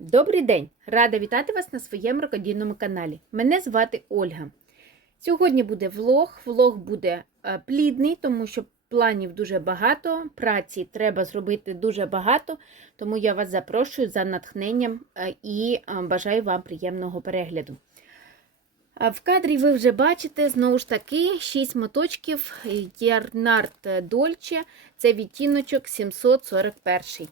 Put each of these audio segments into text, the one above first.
Добрий день! Рада вітати вас на своєму рукодільному каналі. Мене звати Ольга. Сьогодні буде влог. Влог буде е, плідний, тому що планів дуже багато, праці треба зробити дуже багато, тому я вас запрошую за натхненням е, і е, бажаю вам приємного перегляду. В кадрі ви вже бачите, знову ж таки, 6 моточків Ярнард Дольче, це відтіночок 741.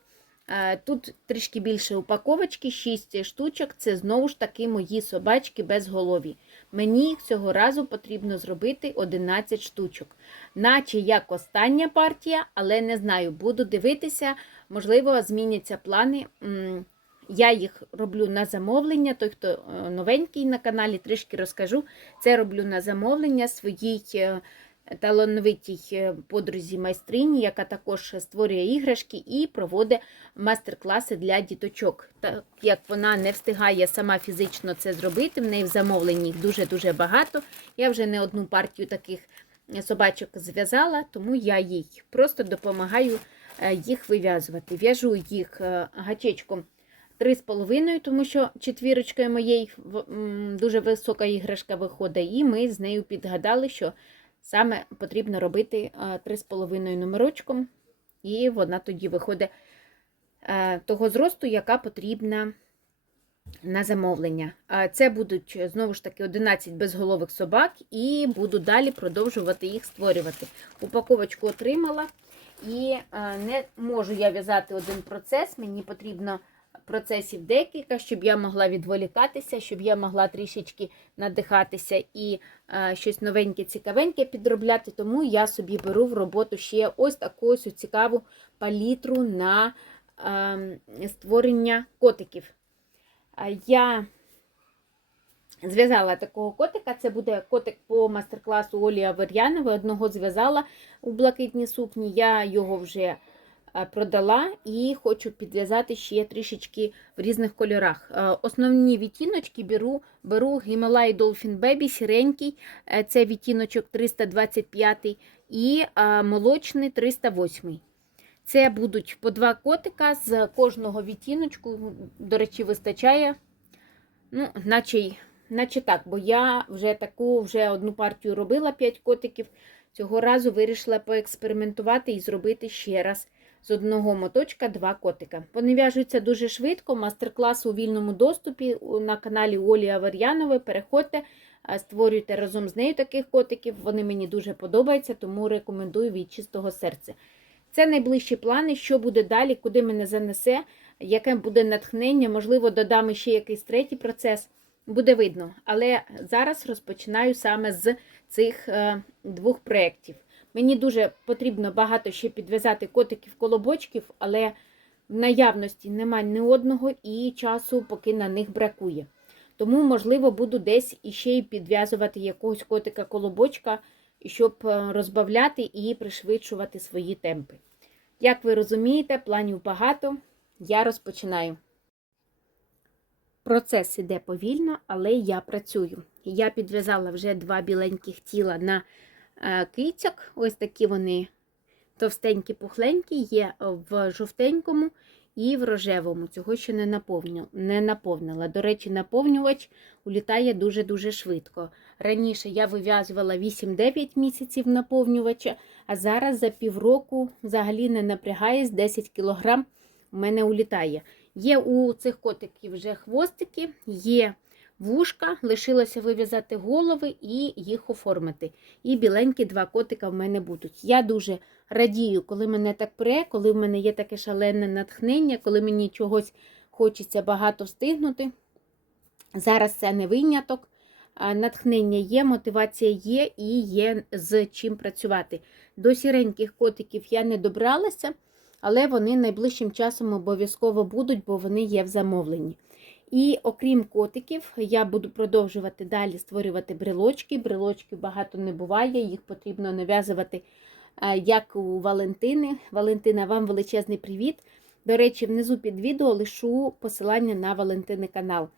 Е, Тут трішки більше упаковочки, 6 штучок. Це знову ж таки мої собачки безголові. Мені їх цього разу потрібно зробити 11 штучок. Наче як остання партія, але не знаю, буду дивитися, можливо, зміняться плани. Я їх роблю на замовлення. Той, хто е, новенький на каналі, трішки розкажу. Це роблю на замовлення своїй е, талановитій е, подрузі майстрині, яка також створює іграшки і проводить майстер-класи для діточок. Так як вона не встигає сама фізично це зробити, в неї в замовленні їх дуже-дуже багато. Я вже не одну партію таких собачок зв'язала, тому я їй просто допомагаю е, їх вив'язувати. В'яжу їх е, гачечком 3,5, тому що четвірочкою моєї дуже висока іграшка виходить, і ми з нею підгадали, що саме потрібно робити е, 3,5 номерочком, і вона тоді виходить е, того зросту, яка потрібна на замовлення. Це будуть е, знову ж таки 11 безголових собак, і буду далі продовжувати їх створювати. Упаковочку отримала, і е, не можу я в'язати один процес, мені потрібно процесів декілька, щоб я могла відволікатися, щоб я могла трішечки надихатися і е, щось новеньке, цікавеньке підробляти. Тому я собі беру в роботу ще ось таку ось цікаву палітру на е, створення котиків. Я зв'язала такого котика. Це буде котик по мастер-класу Олі Авер'янової. Одного зв'язала у блакитній сукні. Я його вже продала і хочу підв'язати ще трішечки в різних кольорах. Е, Основні відтіночки беру, беру Himalaya Dolphin Baby сіренький, е, це відтіночок 325 і е, молочний 308. Це будуть по два котика з кожного відтіночку. До речі, вистачає. Ну, наче, наче так, бо я вже таку вже одну партію робила 5 котиків. Цього разу вирішила поекспериментувати і зробити ще раз з одного моточка два котика. Вони в'яжуться дуже швидко. Мастер-клас у вільному доступі на каналі Олі Авер'янової. Переходьте, створюйте разом з нею таких котиків. Вони мені дуже подобаються, тому рекомендую від чистого серця. Це найближчі плани, що буде далі, куди мене занесе, яке буде натхнення, можливо, додам ще якийсь третій процес. Буде видно. Але зараз розпочинаю саме з цих е, двох проєктів. Мені дуже потрібно багато ще підв'язати котиків-колобочків, але в наявності немає ні одного і часу поки на них бракує. Тому, можливо, буду десь іще й підв'язувати якогось котика-колобочка, щоб е, розбавляти і пришвидшувати свої темпи. Як ви розумієте, планів багато. Я розпочинаю. Процес іде повільно, але я працюю. Я підв'язала вже два біленьких тіла на кицьок. Ось такі вони товстенькі, пухленькі, є в жовтенькому і в рожевому. Цього ще не, наповню, не наповнила. До речі, наповнювач улітає дуже-дуже швидко. Раніше я вив'язувала 8-9 місяців наповнювача, а зараз за півроку взагалі не напрягаюсь, 10 кг у мене улітає. Є у цих котиків вже хвостики, є вушка, лишилося вив'язати голови і їх оформити. І біленькі два котика в мене будуть. Я дуже радію, коли мене так пре, коли в мене є таке шалене натхнення, коли мені чогось хочеться багато встигнути. Зараз це не виняток. Натхнення є, мотивація є і є з чим працювати. До сіреньких котиків я не добралася, але вони найближчим часом обов'язково будуть, бо вони є в замовленні. І окрім котиків, я буду продовжувати далі створювати брелочки. Брелочків багато не буває, їх потрібно нав'язувати е, як у Валентини. Валентина, вам величезний привіт. До речі, внизу під відео лишу посилання на Валентини канал.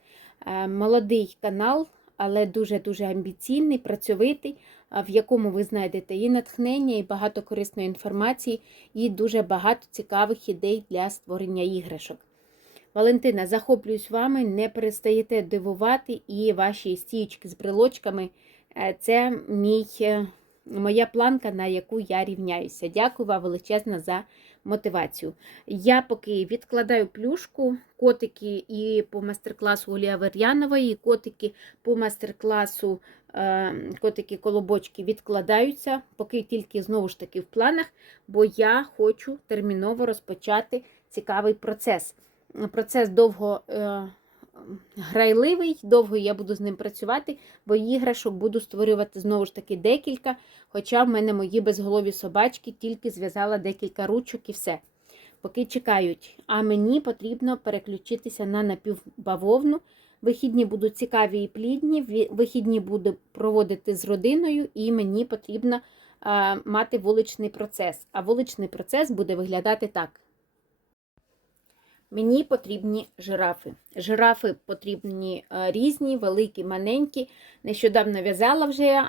Е, Молодий канал, але дуже-дуже амбіційний, працьовитий, в якому ви знайдете і натхнення, і багато корисної інформації, і дуже багато цікавих ідей для створення іграшок. Валентина, захоплююсь вами, не перестаєте дивувати, і ваші стічки з брелочками е, це мій, е, моя планка, на яку я рівняюся. Дякую вам величезно за мотивацію. Я поки відкладаю плюшку, котики і по майстер-класу Олія Вер'янової, котики по майстер-класу е, котики-колобочки відкладаються, поки тільки знову ж таки в планах, бо я хочу терміново розпочати цікавий процес. Процес довго е, грайливий, довго я буду з ним працювати, бо іграшок буду створювати знову ж таки декілька. Хоча в мене мої безголові собачки тільки зв'язала декілька ручок і все. Поки чекають. А мені потрібно переключитися на напівбавовну. Вихідні будуть цікаві і плідні, вихідні буду проводити з родиною, і мені потрібно а, мати вуличний процес. А вуличний процес буде виглядати так. Мені потрібні жирафи. Жирафи потрібні е, різні, великі, маленькі. Нещодавно в'язала вже е,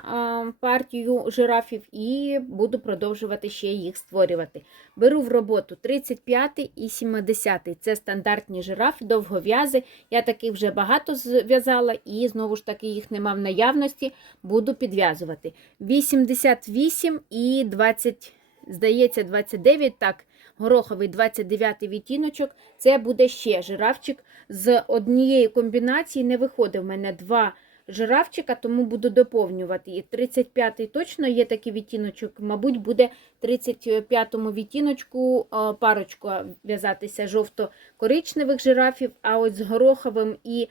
партію жирафів і буду продовжувати ще їх створювати. Беру в роботу 35 і 70. Це стандартні жирафи, довгов'язи. Я таких вже багато зв'язала і знову ж таки їх нема в наявності. Буду підв'язувати. 88 і 20, здається, 29. так. Гороховий 29 відтіночок, це буде ще жирафчик. З однієї комбінації не виходить в мене два жирафчика, тому буду доповнювати. І 35-й точно є такий відтіночок, мабуть, буде 35-му відтіночку е, парочка в'язатися жовто-коричневих жирафів, а от з гороховим і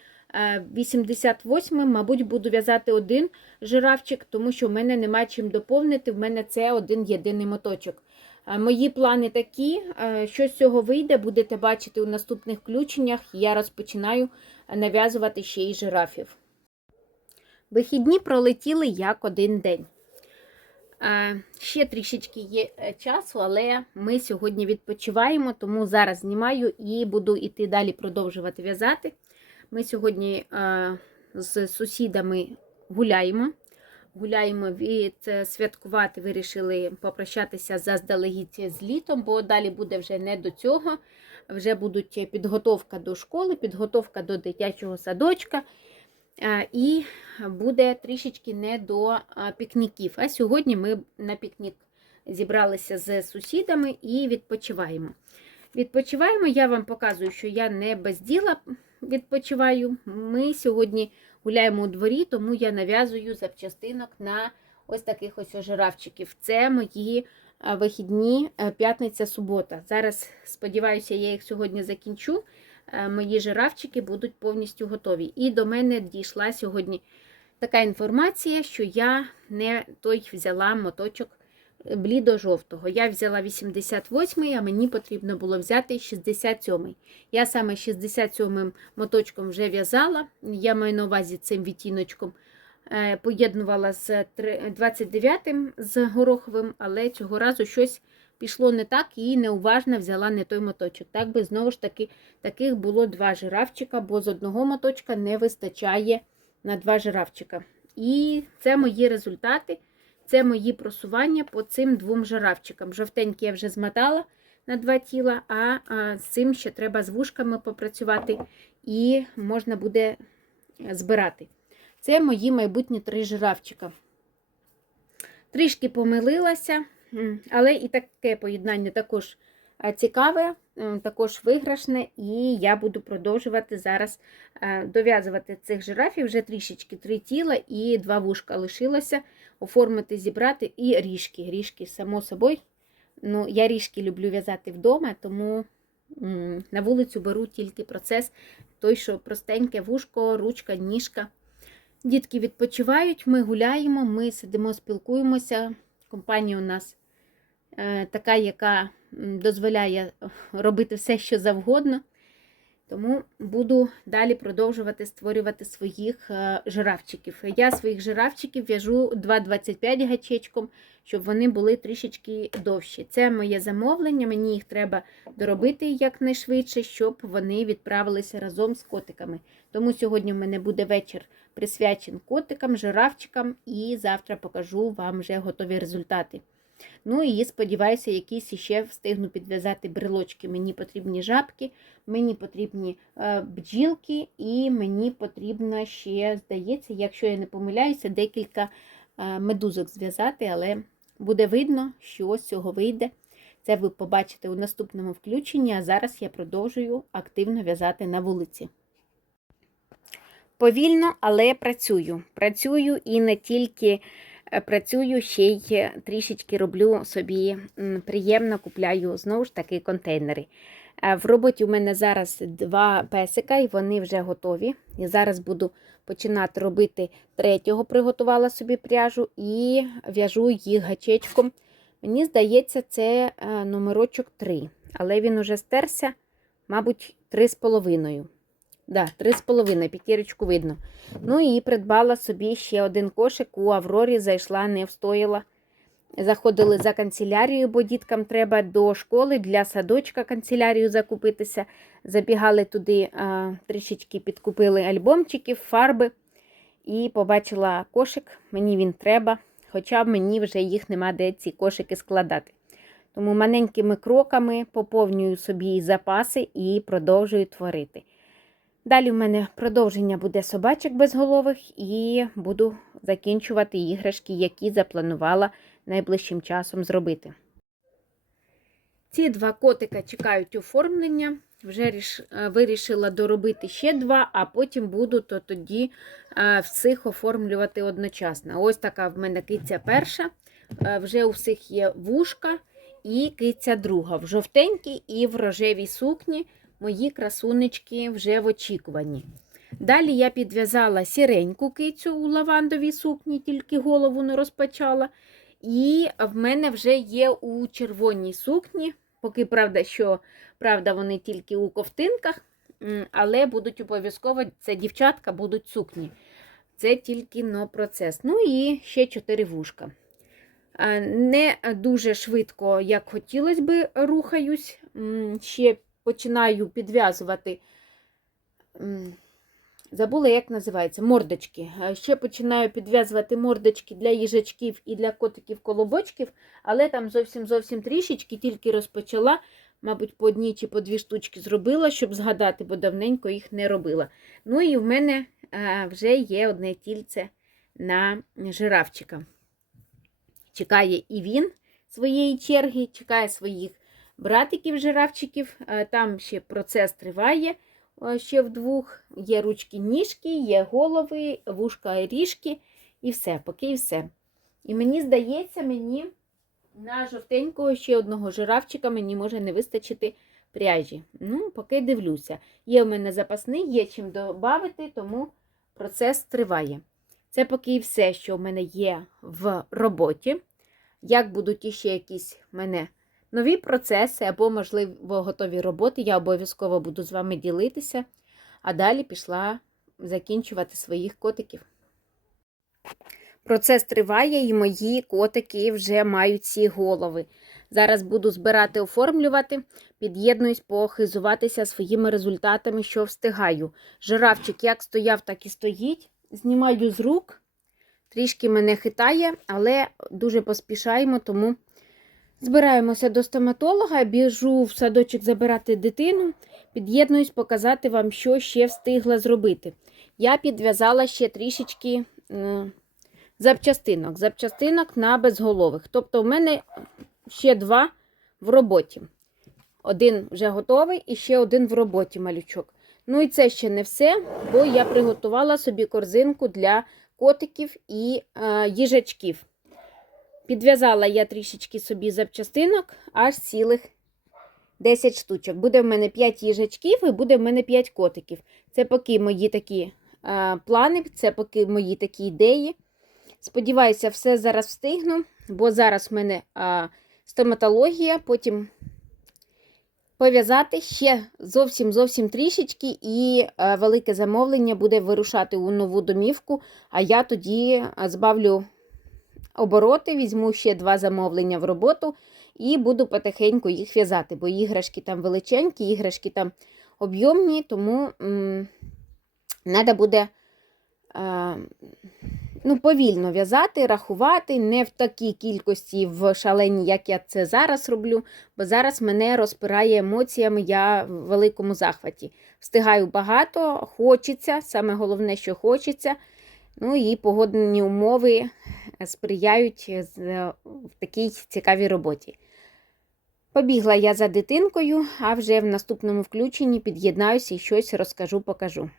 88-м, мабуть, буду в'язати один жирафчик, тому що в мене нема чим доповнити, в мене це один єдиний моточок. Мої плани такі, що з цього вийде, будете бачити у наступних включеннях. Я розпочинаю нав'язувати ще й жирафів. Вихідні пролетіли як один день. Ще трішечки є е, часу, але ми сьогодні відпочиваємо, тому зараз знімаю і буду йти далі продовжувати в'язати. Ми сьогодні з сусідами гуляємо. Гуляємо від е, святкувати, вирішили попрощатися заздалегідь з літом, бо далі буде вже не до цього. Вже будуть підготовка до школи, підготовка до дитячого садочка. е, І буде трішечки не до пікніків. А сьогодні ми на пікнік зібралися з сусідами і відпочиваємо. Відпочиваємо, я вам показую, що я не без діла відпочиваю. Ми сьогодні гуляємо у дворі, тому я нав'язую запчастинок на ось таких ось жирафчиків. Це мої вихідні е, п'ятниця-субота. Зараз, сподіваюся, я їх сьогодні закінчу. Е, Мої жирафчики будуть повністю готові. І до мене дійшла сьогодні така інформація, що я не той взяла моточок блідо-жовтого. Я взяла 88-й, а мені потрібно було взяти 67-й. Я саме 67-м моточком вже в'язала. Я маю на увазі цим відтіночком. е, Поєднувала з 29-м з гороховим, але цього разу щось пішло не так і неуважно взяла не той моточок. Так би знову ж таки таких було два жирафчика, бо з одного моточка не вистачає на два жирафчика. І це мої результати. Це мої просування по цим двом жирафчикам. Жовтенькі я вже змотала на два тіла, а, а з цим ще треба з вушками попрацювати і можна буде збирати. Це мої майбутні три жирафчика. Трішки помилилася, але і таке поєднання також цікаве, також виграшне, і я буду продовжувати зараз е, дов'язувати цих жирафів вже трішечки три тіла і два вушка лишилося оформити, зібрати і ріжки. Ріжки, само собою. Ну, я ріжки люблю в'язати вдома, тому на вулицю беру тільки процес той, що простеньке вушко, ручка, ніжка. Дітки відпочивають, ми гуляємо, ми сидимо, спілкуємося. Компанія у нас е, така, яка дозволяє робити все, що завгодно. Тому буду далі продовжувати створювати своїх е, жирафчиків. Я своїх жирафчиків в'яжу 2,25 гачечком, щоб вони були трішечки довші. Це моє замовлення, мені їх треба доробити якнайшвидше, щоб вони відправилися разом з котиками. Тому сьогодні в мене буде вечір присвячений котикам, жирафчикам, і завтра покажу вам вже готові результати. Ну і сподіваюся, якісь ще встигну підв'язати брелочки. Мені потрібні жабки, мені потрібні е, бджілки, і мені потрібно ще, здається, якщо я не помиляюся, декілька е, медузок зв'язати, але буде видно, що з цього вийде. Це ви побачите у наступному включенні, а зараз я продовжую активно в'язати на вулиці. Повільно, але працюю. Працюю і не тільки працюю, ще й трішечки роблю собі приємно, купляю знову ж таки контейнери. Е, В роботі у мене зараз два песика, і вони вже готові. І зараз буду починати робити третього, приготувала собі пряжу і в'яжу їх гачечком. Мені здається, це е, номерочок 3, але він уже стерся, мабуть, 3,5. Да, 3,5, п'ятірочку видно. Ну і придбала собі ще один кошик у Аврорі, зайшла, не встояла. Заходили за канцелярію, бо діткам треба до школи для садочка канцелярію закупитися. Забігали туди, а, трішечки підкупили альбомчиків, фарби. І побачила кошик, мені він треба, хоча мені вже їх нема де ці кошики складати. Тому маленькими кроками поповнюю собі запаси і продовжую творити. Далі в мене продовження буде собачок безголових і буду закінчувати іграшки, які запланувала найближчим часом зробити. Ці два котика чекають оформлення. Вже е, вирішила доробити ще два, а потім буду то тоді е, всіх оформлювати одночасно. Ось така в мене киця перша. Е, Вже у всіх є вушка і киця друга. В жовтенькій і в рожевій сукні мої красунечки вже в очікуванні. Далі я підв'язала сіреньку кицю у лавандовій сукні, тільки голову не розпочала. І в мене вже є у червоній сукні, поки правда, що правда, вони тільки у ковтинках, але будуть обов'язково, це дівчатка, будуть сукні. Це тільки но процес. Ну і ще чотири вушка. Не дуже швидко, як хотілося би, рухаюсь. Ще починаю підв'язувати. Забула, як називається, мордочки. Ще починаю підв'язувати мордочки для їжачків і для котиків-колобочків, але там зовсім зовсім трішечки, тільки розпочала, мабуть, по одній чи по дві штучки зробила, щоб згадати, бо давненько їх не робила. Ну і в мене вже є одне тільце на жирафчика. Чекає і він своєї черги, чекає своїх братиків-жирафчиків. Там ще процес триває. О, ще вдвох. Є ручки ніжки, є голови, вушка ріжки, і все, поки і все. І мені здається, мені на жовтенького ще одного жирафчика мені може не вистачити пряжі. Ну, поки дивлюся. Є в мене запасний, є чим додати, тому процес триває. Це поки і все, що в мене є в роботі. Як будуть іще якісь в мене нові процеси або, можливо, готові роботи, я обов'язково буду з вами ділитися, а далі пішла закінчувати своїх котиків. Процес триває, і мої котики вже мають ці голови. Зараз буду збирати, оформлювати, під'єднуюсь, похизуватися своїми результатами, що встигаю. Жирафчик як стояв, так і стоїть. Знімаю з рук, трішки мене хитає, але дуже поспішаємо, тому. Збираємося до стоматолога, біжу в садочок забирати дитину, під'єднуюсь показати вам, що ще встигла зробити. Я підв'язала ще трішечки е, запчастинок. Запчастинок на безголових. Тобто, в мене ще два в роботі. Один вже готовий і ще один в роботі малючок. Ну і це ще не все, бо я приготувала собі корзинку для котиків і е, їжачків. Підв'язала я трішечки собі запчастинок, аж цілих 10 штучок. Буде в мене 5 їжачків і буде в мене 5 котиків. Це поки мої такі а, плани, це поки мої такі ідеї. Сподіваюся, все зараз встигну, бо зараз в мене а, стоматологія, потім пов'язати ще зовсім зовсім трішечки, і а, велике замовлення буде вирушати у нову домівку, а я тоді збавлю обороти, візьму ще два замовлення в роботу і буду потихеньку їх в'язати, бо іграшки там величенькі, іграшки там об'ємні, тому треба буде е, ну, повільно в'язати, рахувати, не в такій кількості в шалені, як я це зараз роблю, бо зараз мене розпирає емоціями, я в великому захваті. Встигаю багато, хочеться, саме головне, що хочеться. Ну і погодні умови сприяють в такій цікавій роботі. Побігла я за дитинкою, а вже в наступному включенні під'єднаюся і щось розкажу, покажу.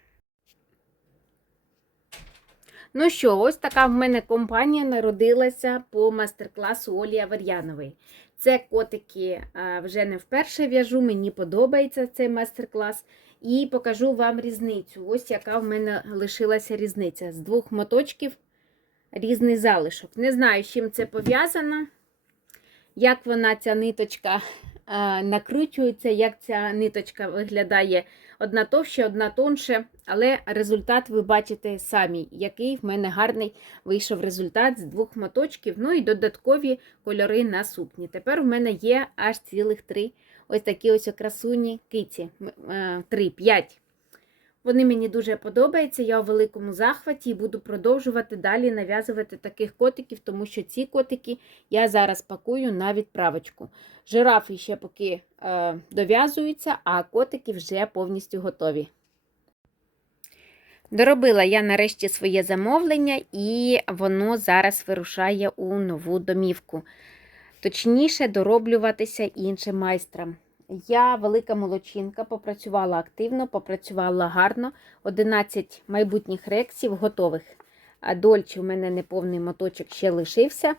Ну що, ось така в мене компанія народилася по мастер-класу Олі Авер'янової. Це котики вже не вперше в'яжу, мені подобається цей мастер-клас. І покажу вам різницю. Ось яка в мене лишилася різниця. З двох моточків різний залишок. Не знаю, з чим це пов'язано, як вона, ця ниточка, накручується, як ця ниточка виглядає одна товще, одна тонше. Але результат ви бачите самі, який в мене гарний вийшов результат з двох моточків. Ну і додаткові кольори на сукні. Тепер в мене є аж цілих три ось такі ось красуні киці. М- е, Три, п'ять. Вони мені дуже подобаються. Я у великому захваті і буду продовжувати далі нав'язувати таких котиків, тому що ці котики я зараз пакую на відправочку. Жирафи ще поки е, дов'язуються, а котики вже повністю готові. Доробила я нарешті своє замовлення, і воно зараз вирушає у нову домівку. Точніше, дороблюватися іншим майстрам. Я велика молодчинка, попрацювала активно, попрацювала гарно. 11 майбутніх рексів готових. А дольче у мене неповний моточок ще лишився.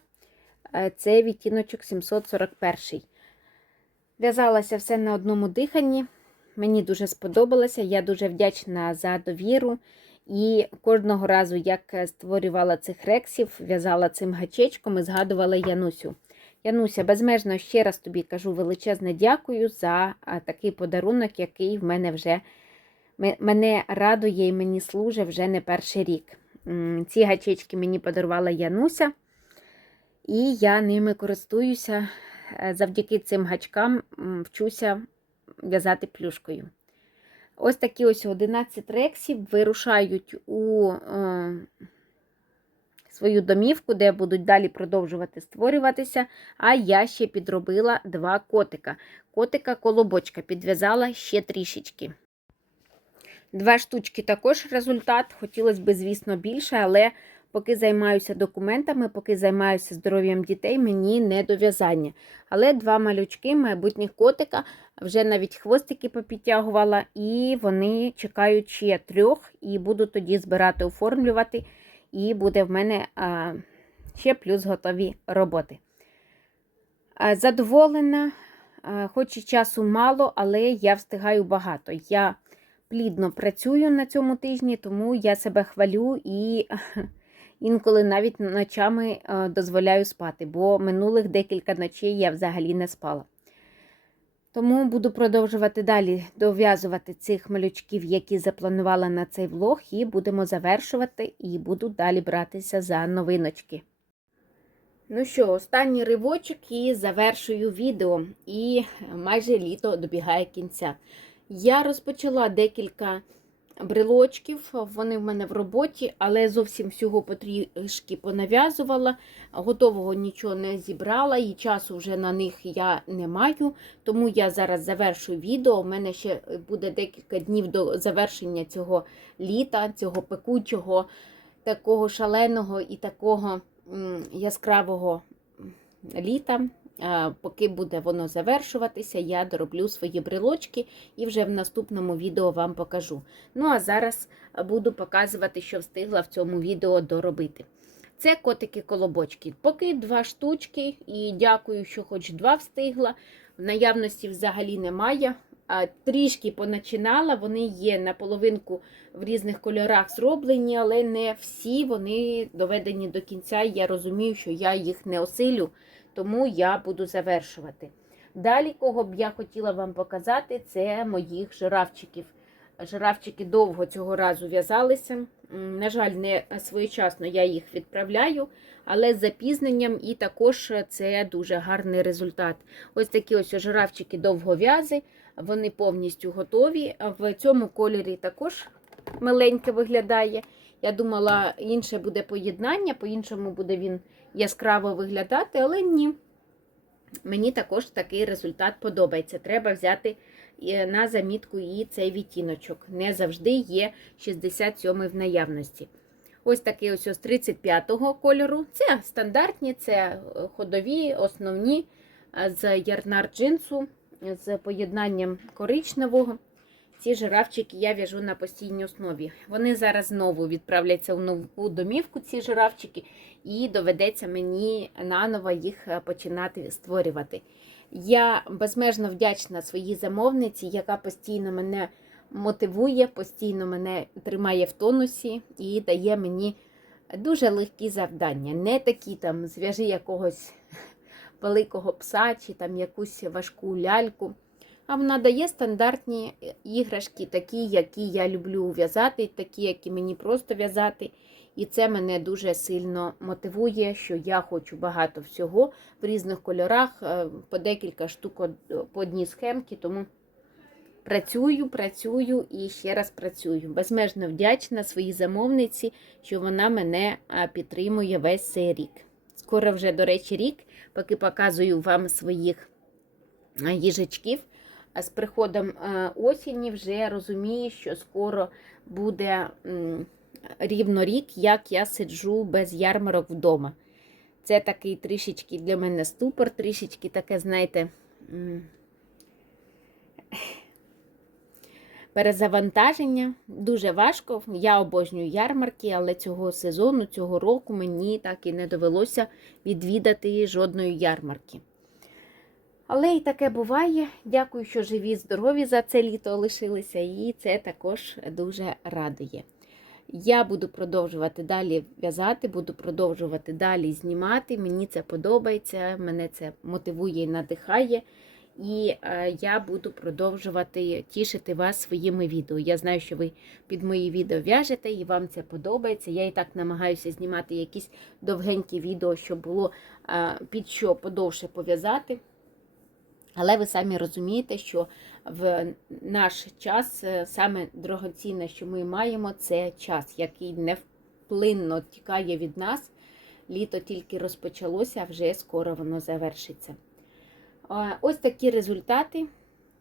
Е, Це відтіночок 741. В'язалася все на одному диханні. Мені дуже сподобалося. Я дуже вдячна за довіру. І кожного разу, як створювала цих рексів, в'язала цим гачечком і згадувала Янусю. Януся, безмежно ще раз тобі кажу величезне дякую за такий подарунок, який в мене вже мене радує і мені служить вже не перший рік. Ці гачечки мені подарувала Януся, і я ними користуюся. Е, Завдяки цим гачкам вчуся в'язати плюшкою. Ось такі ось 11 рексів вирушають у е, свою домівку, де будуть далі продовжувати створюватися. А я ще підробила два котика. Котика-колобочка підв'язала ще трішечки. Два штучки також результат. Хотілося б, звісно, більше, але поки займаюся документами, поки займаюся здоров'ям дітей, мені не до в'язання. Але два малючки, майбутніх котика, вже навіть хвостики попідтягувала, і вони чекають ще трьох, і буду тоді збирати, оформлювати, і буде в мене ще плюс готові роботи. Задоволена, хоч і часу мало, але я встигаю багато. Я плідно працюю на цьому тижні, тому я себе хвалю і інколи навіть ночами дозволяю спати, бо минулих декілька ночей я взагалі не спала. Тому буду продовжувати далі дов'язувати цих малючків, які запланувала на цей влог, і будемо завершувати, і буду далі братися за новиночки. Ну що, останній ривочок і завершую відео. І майже літо добігає кінця. Я розпочала декілька брелочків, вони в мене в роботі, але зовсім всього потрішки понав'язувала. Готового нічого не зібрала, і часу вже на них я не маю. Тому я зараз завершую відео. У мене ще буде декілька днів до завершення цього літа, цього пекучого, такого шаленого і такого яскравого літа. А, Поки буде воно завершуватися, я дороблю свої брелочки і вже в наступному відео вам покажу. Ну а зараз буду показувати, що встигла в цьому відео доробити. Це котики-колобочки. Поки два штучки, і дякую, що хоч два встигла. В наявності взагалі немає. Трішки поначинала, вони є наполовинку в різних кольорах зроблені, але не всі вони доведені до кінця. Я розумію, що я їх не осилю тому я буду завершувати. Далі, кого б я хотіла вам показати, це моїх жирафчиків. Жирафчики довго цього разу в'язалися. На жаль, не своєчасно я їх відправляю, але з запізненням і також це дуже гарний результат. Ось такі ось жирафчики довгов'язи, вони повністю готові. В цьому кольорі також миленьке виглядає. Я думала, інше буде поєднання, по-іншому буде він яскраво виглядати, але ні. Мені також такий результат подобається. Треба взяти е, на замітку і цей відтіночок. Не завжди є 67 в наявності. Ось такий ось з 35-го кольору. Це стандартні, це е, ходові, основні е, з ярнар джинсу, з поєднанням коричневого. Ці жирафчики я в'яжу на постійній основі. Вони зараз знову відправляться в нову домівку, ці жирафчики, і доведеться мені наново їх е, починати створювати. Я безмежно вдячна своїй замовниці, яка постійно мене мотивує, постійно мене тримає в тонусі і дає мені дуже легкі завдання. Не такі там зв'яжи якогось великого пса чи там якусь важку ляльку. А вона дає стандартні іграшки, такі, які я люблю в'язати, такі, які мені просто в'язати. І це мене дуже сильно мотивує, що я хочу багато всього в різних кольорах, е, по декілька штук по одній схемки. Тому працюю, працюю і ще раз працюю. Безмежно вдячна своїй замовниці, що вона мене підтримує весь цей рік. Скоро вже, до речі, рік, поки показую вам своїх їжачків. А з приходом осені вже розумію, що скоро буде рівно рік, як я сиджу без ярмарок вдома. Це такий трішечки для мене ступор, трішечки таке, знаєте, перезавантаження. Дуже важко. Я обожнюю ярмарки, але цього сезону, цього року мені так і не довелося відвідати жодної ярмарки. Але і таке буває. Дякую, що живі, здорові за це літо лишилися, і це також дуже радує. Я буду продовжувати далі в'язати, буду продовжувати далі знімати. Мені це подобається, мене це мотивує і надихає. І е, я буду продовжувати тішити вас своїми відео. Я знаю, що ви під мої відео в'яжете і вам це подобається. Я і так намагаюся знімати якісь довгенькі відео, щоб було е, під що подовше пов'язати. Але ви самі розумієте, що в наш час е, саме дорогоцінне, що ми маємо, це час, який невплинно тікає від нас. Літо тільки розпочалося, а вже скоро воно завершиться. Ось такі результати.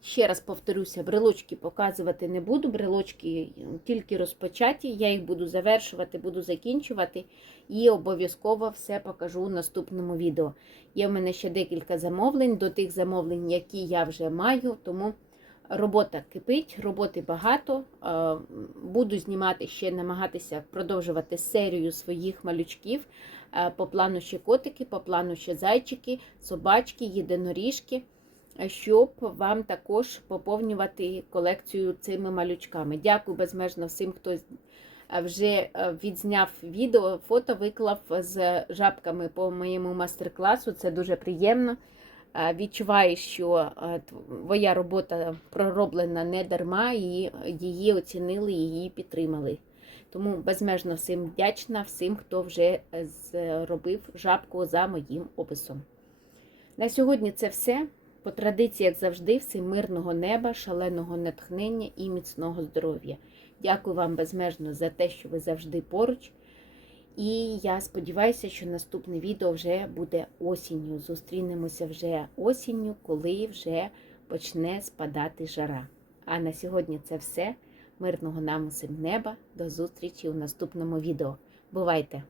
Ще раз повторюся, брелочки показувати не буду. Брелочки тільки розпочаті. Я їх буду завершувати, буду закінчувати і обов'язково все покажу у наступному відео. Є в мене ще декілька замовлень до тих замовлень, які я вже маю, тому робота кипить, роботи багато. Буду знімати ще, намагатися продовжувати серію своїх малючків. Е, По плану ще котики, по плану ще зайчики, собачки, єдиноріжки щоб вам також поповнювати колекцію цими малючками. Дякую безмежно всім, хто вже е, відзняв відео, фото виклав з жабками по моєму мастер-класу. Це дуже приємно. Е, Відчуваю, що е, твоя робота пророблена не дарма, і її оцінили, її підтримали. Тому безмежно всім вдячна, всім, хто вже зробив жабку за моїм описом. На сьогодні це все. По традиції, як завжди, всім мирного неба, шаленого натхнення і міцного здоров'я. Дякую вам безмежно за те, що ви завжди поруч. І я сподіваюся, що наступне відео вже буде осінню. Зустрінемося вже осінню, коли вже почне спадати жара. А на сьогодні це все. Мирного нам усім неба. До зустрічі у наступному відео. Бувайте!